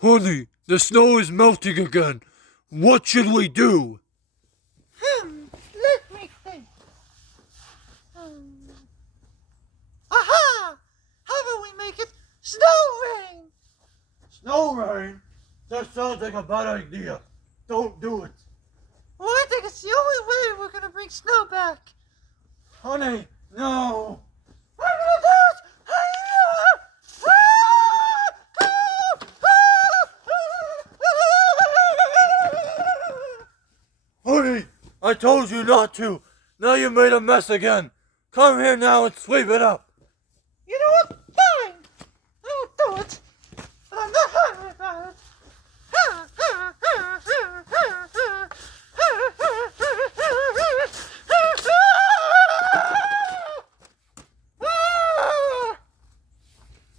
Honey, the snow is melting again. What should we do? Let me think. Aha! How about we make it snow rain? Snow rain? That sounds like a bad idea. Don't do it. Well, I think it's the only way we're gonna bring snow back. Honey, no. I'm gonna do it! Honey, I told you not to. Now you made a mess again. Come here now and sweep it up.